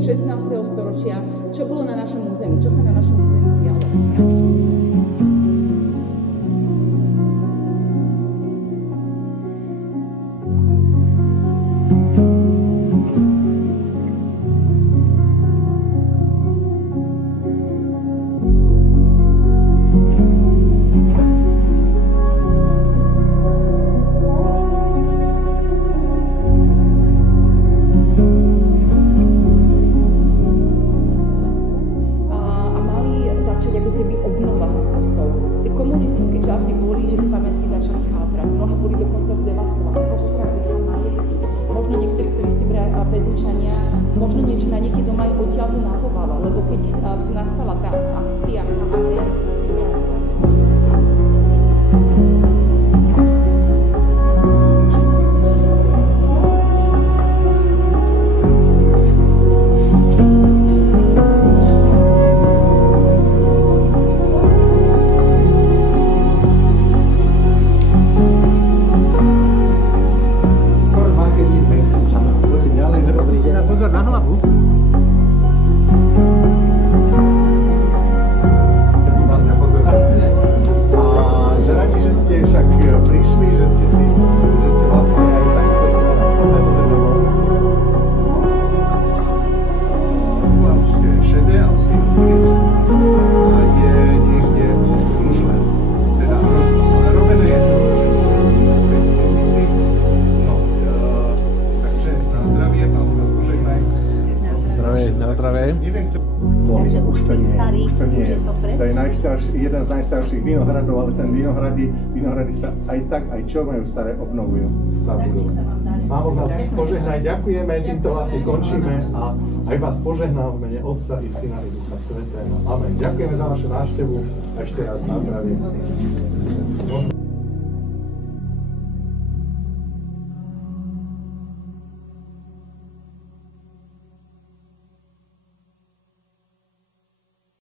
16. storočia, čo bolo na našom území, čo sa na našom území dialo. Ako keby obnova kusov. Tie komunistické časy boli, že tie pamiatky začali chátrať. Mnohé boli dokonca zdevastované, rozkradli sa majetky. Možno niektorí, ktorí ste Pezinčania, možno niečo na niekde doma aj odtiaľ napováva, lebo keď nastala tá akcia Kamatér, pozor na hlavu. A zdraví, že ste však prišli, že ste vlastne aj takto si na nás spomenuli, lebo vlastne šedé a list je niekde kružlen. Teda robené je to penici. No, takže na zdravie, pán na zdravie. Takže už to nie, to je jeden z najstarších vinohradov, ale ten vinohrady sa aj tak, aj čo majú staré, obnovujú. Pán Boh nás požehnaj, ďakujeme, týmto vlastne končíme a aj vás požehnám v mene Otca i Syna i Ducha Svätého. Amen. Ďakujeme za vašu návštevu a ešte raz na zdravie.